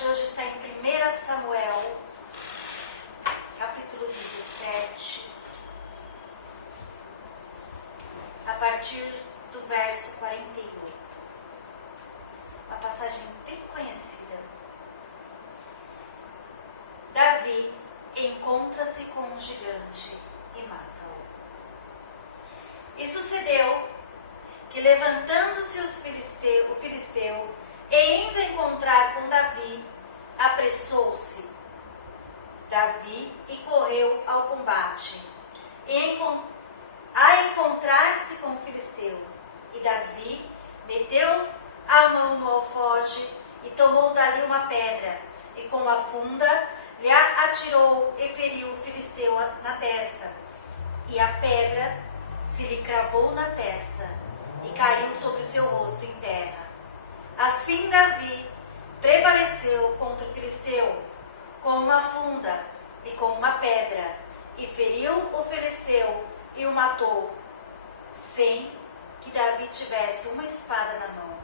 de hoje está em 1 Samuel, capítulo 17, a partir do verso 48. Uma passagem bem conhecida. Davi encontra-se com um gigante e mata-o. E sucedeu que, levantando-se o filisteu e indo encontrar com Davi, apressou-se Davi e correu ao combate, a encontrar-se com o filisteu. E Davi meteu a mão no alfoge e tomou dali uma pedra, e com a funda lhe atirou e feriu o filisteu na testa. E a pedra se lhe cravou na testa e caiu sobre o seu rosto em terra. Assim Davi prevaleceu contra o filisteu com uma funda e com uma pedra, e feriu o filisteu e o matou, sem que Davi tivesse uma espada na mão.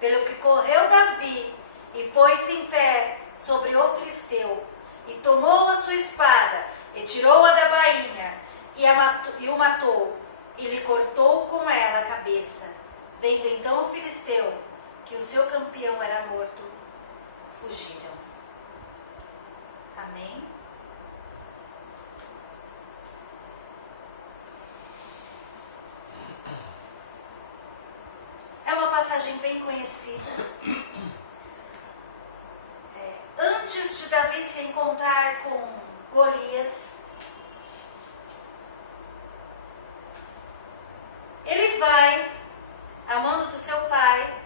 Pelo que correu Davi e pôs-se em pé sobre o filisteu, e tomou a sua espada, e tirou-a da bainha, e o matou, e lhe cortou com ela a cabeça. Vendo então o filisteu que o seu campeão era morto, fugiram. Amém? É uma passagem bem conhecida. Antes de Davi se encontrar com Golias, ele vai, a mando do seu pai,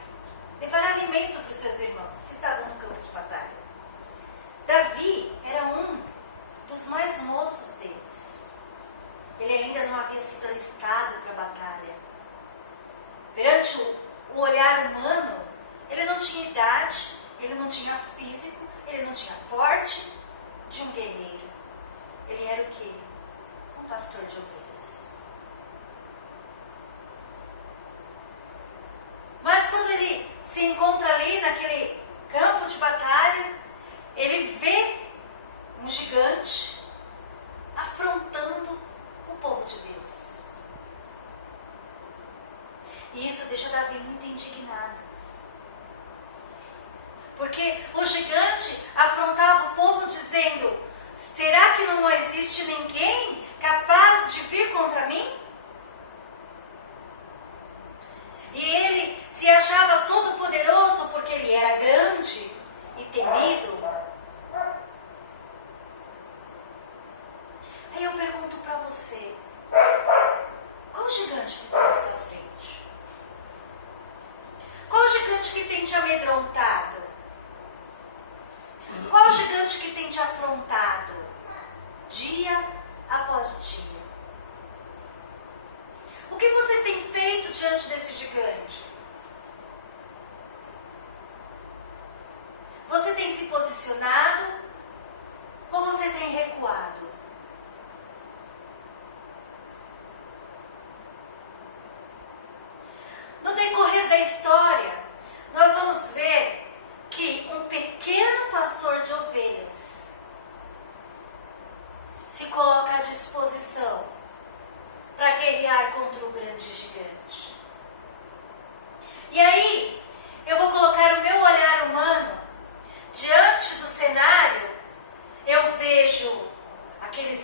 levar alimento para os seus irmãos que estavam no campo de batalha. Davi era um dos mais moços deles. Ele ainda não havia sido alistado para a batalha. Perante o olhar humano, ele não tinha idade, ele não tinha físico, ele não tinha porte de um guerreiro. Ele era o quê? Um pastor de ovelhas. Mas quando ele se encontra ali naquele campo de batalha, ele vê um gigante afrontando o povo de Deus. E isso deixa Davi muito indignado. Porque o gigante afrontava o povo dizendo: será que não existe ninguém capaz de vir contra mim? E ele se achava todo poderoso porque ele era grande e temido. Aí eu pergunto para você: qual gigante que está na sua frente? Qual gigante que tem te amedrontado? Qual gigante que tem te afrontado dia após dia? O que você tem feito diante desse gigante? Você tem se posicionado ou você tem recuado? No decorrer da história, nós vamos ver que um pequeno pastor de ovelhas se coloca à disposição para guerrear contra o grande gigante. E aí, eu vou colocar o meu olhar humano diante do cenário. Eu vejo aquele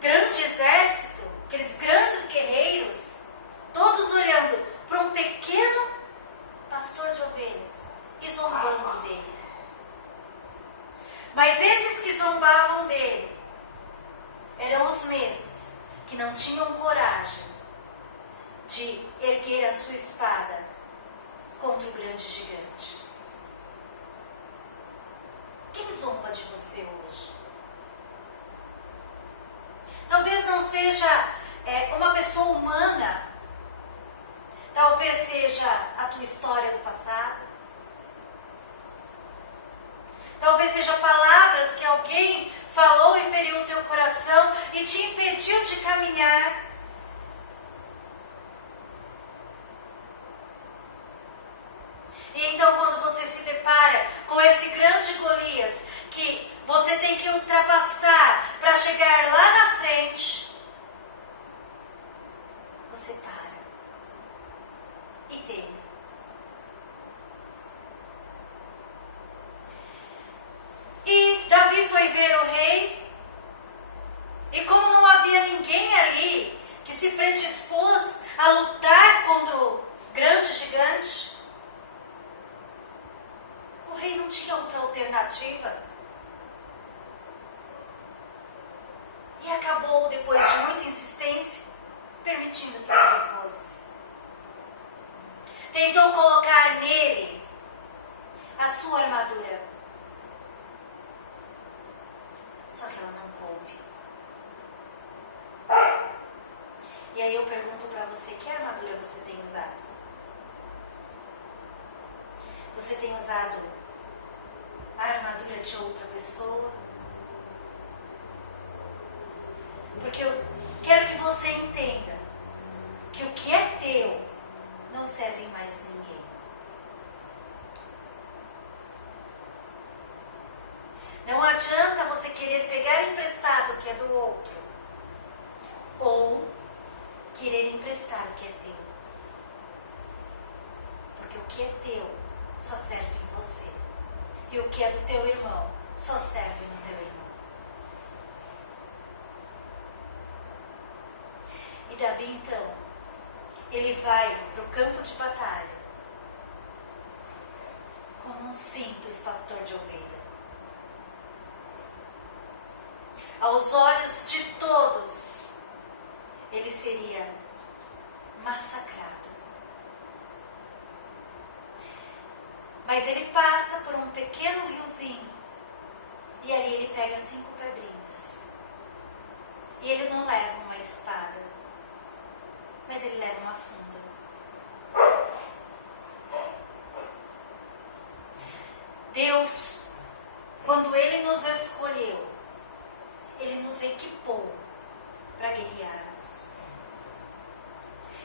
grande exército, aqueles grandes guerreiros, todos olhando para um pequeno pastor de ovelhas e zombando dele. Mas esses que zombavam dele eram os mesmos que não tinham coragem de erguer a sua espada contra o grande gigante. Quem zomba de você hoje? Talvez não seja uma pessoa humana, talvez seja a tua história do passado, talvez seja palavras que alguém falou e feriu o teu coração e te impediu de caminhar. E então, quando você se depara que ultrapassar para chegar lá na frente, você para e teme. E Davi foi ver o rei, e como não havia ninguém ali que se predispôs a lutar contra o grande gigante, o rei não tinha outra alternativa. E acabou, depois de muita insistência, permitindo que ele fosse. Tentou colocar nele a sua armadura. Só que ela não coube. E aí eu pergunto para você, que armadura você tem usado? Você tem usado a armadura de outra pessoa? Porque eu quero que você entenda que o que é teu não serve em mais ninguém. Não adianta você querer pegar emprestado o que é do outro, ou querer emprestar o que é teu. Porque o que é teu só serve em você. E o que é do teu irmão só serve no teu irmão. E Davi, então, ele vai para o campo de batalha como um simples pastor de ovelha. Aos olhos de todos, ele seria massacrado. Mas ele passa por um pequeno riozinho e ali ele pega 5 pedrinhas. E ele não leva uma espada, mas ele leva uma funda. Deus, quando ele nos escolheu, ele nos equipou para guerrearmos.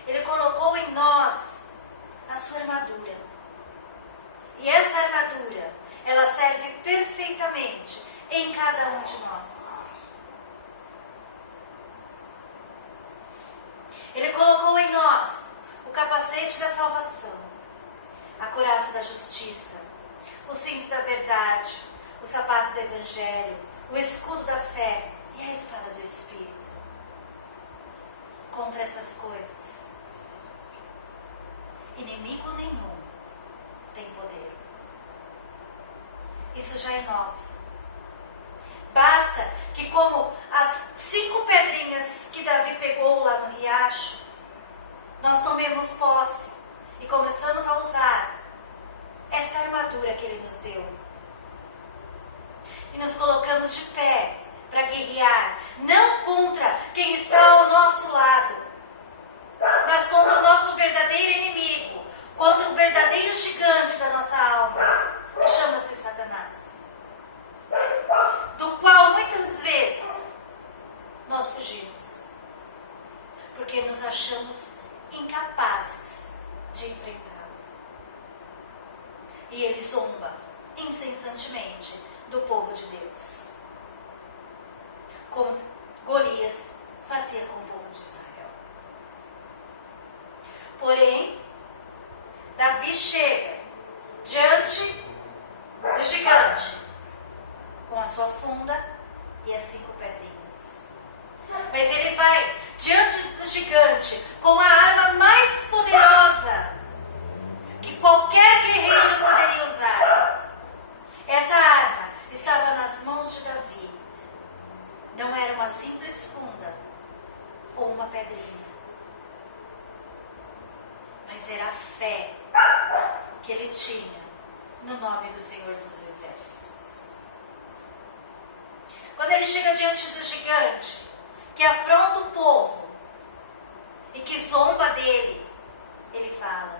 Ele colocou em nós a sua armadura. E essa armadura, ela serve perfeitamente em cada um de nós. Ele colocou em nós o capacete da salvação, a couraça da justiça, o cinto da verdade, o sapato do evangelho, o escudo da fé e a espada do Espírito. Contra essas coisas, inimigo nenhum tem poder. Isso já é nosso. Basta que, como as 5 pedrinhas que Davi pegou lá no riacho, nós tomemos posse e começamos a usar esta armadura que ele nos deu. E nos colocamos de pé para guerrear, não contra quem está ao nosso lado, mas contra o nosso verdadeiro inimigo, contra o verdadeiro gigante da nossa alma, que chama-se Satanás, do qual muitas vezes nós fugimos, porque nos achamos incapazes de enfrentá-lo. E ele zomba incessantemente do povo de Deus, como Golias fazia com o povo de Israel. Porém, Davi chega diante do gigante com a sua funda e as 5 pedrinhas. Mas ele vai diante do gigante com a arma mais poderosa que qualquer guerreiro poderia usar. Essa arma estava nas mãos de Davi. Não era uma simples funda ou uma pedrinha, mas era a fé que ele tinha no nome do Senhor dos Exércitos. Quando ele chega diante do gigante, que afronta o povo e que zomba dele, ele fala: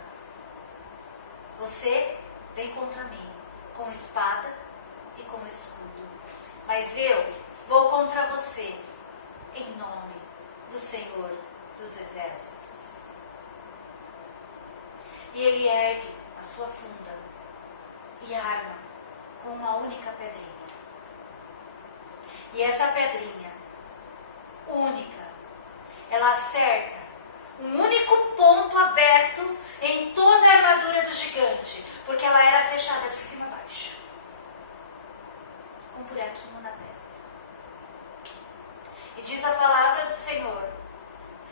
você vem contra mim com espada e com escudo, mas eu vou contra você em nome do Senhor dos Exércitos. E ele ergue a sua funda e arma com uma única pedrinha. E essa pedrinha, única, ela acerta um único ponto aberto em toda a armadura do gigante, porque ela era fechada de cima a baixo, com um buraquinho na testa. E diz a palavra do Senhor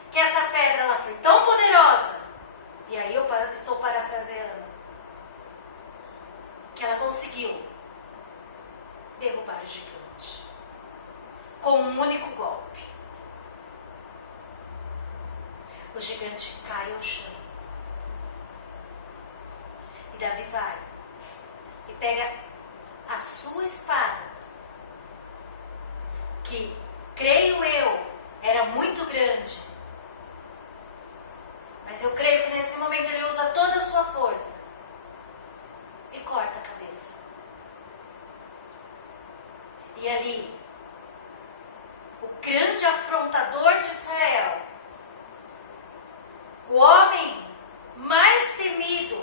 que essa pedra ela foi tão poderosa, e aí eu estou parafraseando, que ela conseguiu derrubar o gigante com um único golpe. O gigante cai ao chão. E Davi vai e pega a sua espada, que, creio eu, era muito grande. Mas eu creio que nesse momento ele usa toda a sua força e corta a cabeça. E ali, o grande afrontador de Israel, o homem mais temido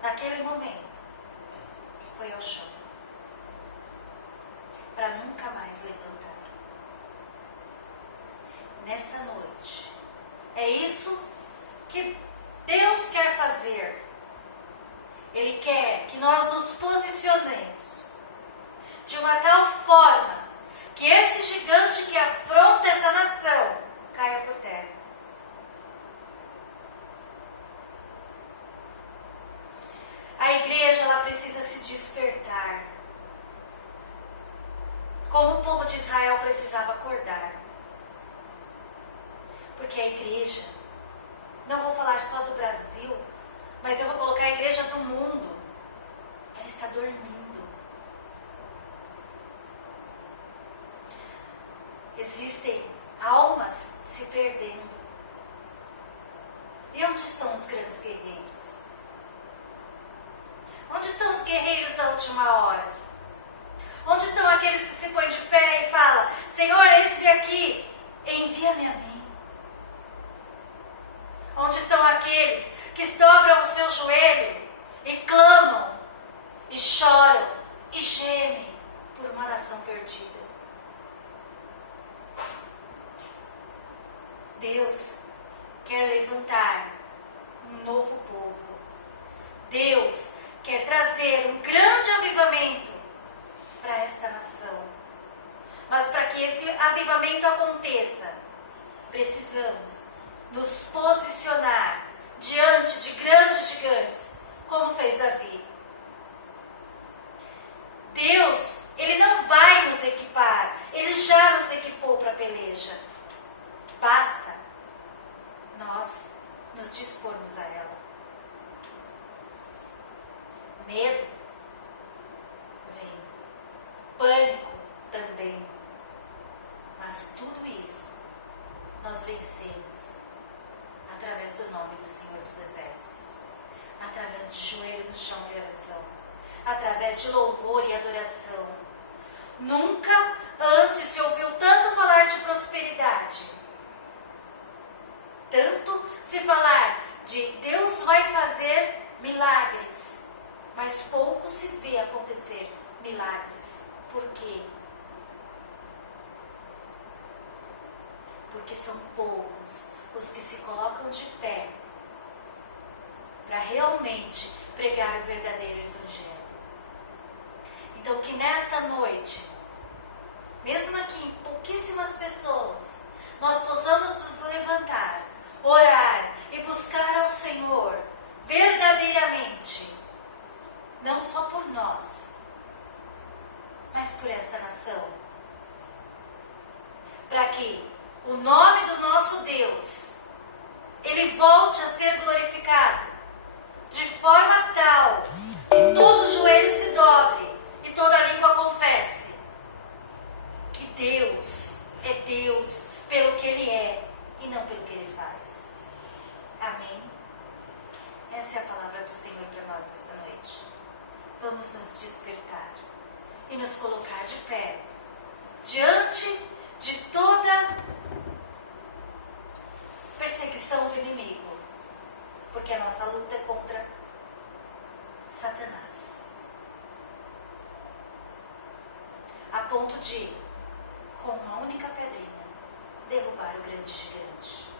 naquele momento, foi ao chão, para nunca mais levantar. Nessa noite, é isso que Deus quer fazer. Ele quer que nós nos posicionemos de uma tal forma que esse gigante que afronta essa nação caia por terra. A igreja, ela precisa se despertar, como o povo de Israel precisava acordar. Porque a igreja, não vou falar só do Brasil, mas eu vou colocar a igreja do mundo, ela está dormindo. Existem almas se perdendo. E onde estão os grandes guerreiros? Onde estão os guerreiros da última hora? Onde estão aqueles que se põem de pé e falam: Senhor, eis-me aqui, envia-me a mim? Onde estão aqueles que dobram o seu joelho e clamam, e choram, e gemem por uma nação perdida? Deus quer levantar um novo povo. Deus quer trazer um grande avivamento para esta nação. Mas para que esse avivamento aconteça, precisamos nos posicionar diante de grandes gigantes, como fez Davi. Deus, Ele não vai nos equipar, Ele já nos equipou para a peleja. Basta nós nos dispormos a ela. Medo vem, pânico também, mas tudo isso nós vencemos através do nome do Senhor dos Exércitos, através de joelho no chão de oração, através de louvor e adoração. Nunca antes se ouviu tanto falar de prosperidade, tanto se falar de Deus vai fazer milagres, mas pouco se vê acontecer milagres. Por quê? Porque são poucos os que se colocam de pé para realmente pregar o verdadeiro evangelho. Então, que nesta noite, mesmo aqui em pouquíssimas pessoas, nós possamos nos levantar, orar e buscar ao Senhor verdadeiramente, não só por nós, mas por esta nação, para que o nome do nosso Deus, Ele volte a ser glorificado, de forma tal que todo joelho se dobre e toda língua confesse que Deus é Deus pelo que Ele é e não pelo que Ele faz. Amém? Essa é a palavra do Senhor para nós nesta noite. Vamos nos despertar e nos colocar de pé diante de toda perseguição do inimigo, porque a nossa luta é contra Satanás. ponto de, com uma única pedrinha, derrubar o grande gigante.